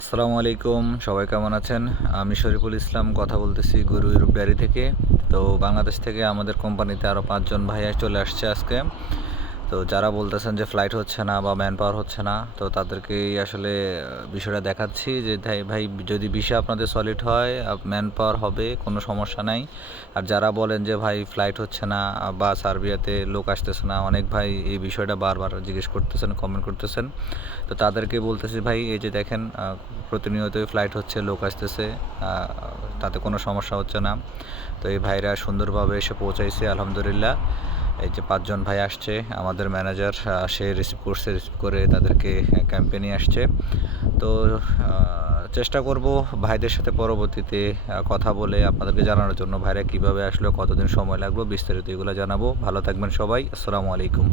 আসসালামু আলাইকুম, সবাই কেমন আছেন? আমি শরীফুল ইসলাম, কথা বলতেছি গুরু ইউরোপ ডায়েরি থেকে। তো বাংলাদেশ থেকে আমাদের কোম্পানিতে আরও পাঁচজন ভাইয়া চলে আসছে আজকে। তো যারা বলতেছেন যে ফ্লাইট হচ্ছে না বা ম্যান পাওয়ার হচ্ছে না, তো তাদেরকেই আসলে বিষয়টা দেখাচ্ছি যে ভাই যদি বিষয় আপনাদের সলিড হয় ম্যান পাওয়ার হবে, কোনো সমস্যা নাই। আর যারা বলেন যে ভাই ফ্লাইট হচ্ছে না বা সার্বিয়াতে লোক আসতেছে না, অনেক ভাই এই বিষয়টা বারবার জিজ্ঞেস করতেছেন কমেন্ট করতেছেন। তো তাদেরকে বলতেছি ভাই, এই যে দেখেন প্রতিনিয়তই ফ্লাইট হচ্ছে, লোক আসতেছে তাতে কোনো সমস্যা হচ্ছে না। তো এই ভাইরা সুন্দরভাবে এসে পৌঁছাইছে, আলহামদুলিল্লাহ। এই যে পাঁচজন ভাই আসছে, আমাদের ম্যানেজার সে রিসিভ করছে রিসিভ করে তাদেরকে ক্যাম্পে নিয়ে আসছে। তো চেষ্টা করব ভাইদের সাথে পরবর্তীতে কথা বলে আপনাদেরকে জানানোর জন্য ভাইরা কীভাবে আসলো, কতদিন সময় লাগল, বিস্তারিত এগুলো জানাব। ভালো থাকবেন সবাই, আসসালামু আলাইকুম।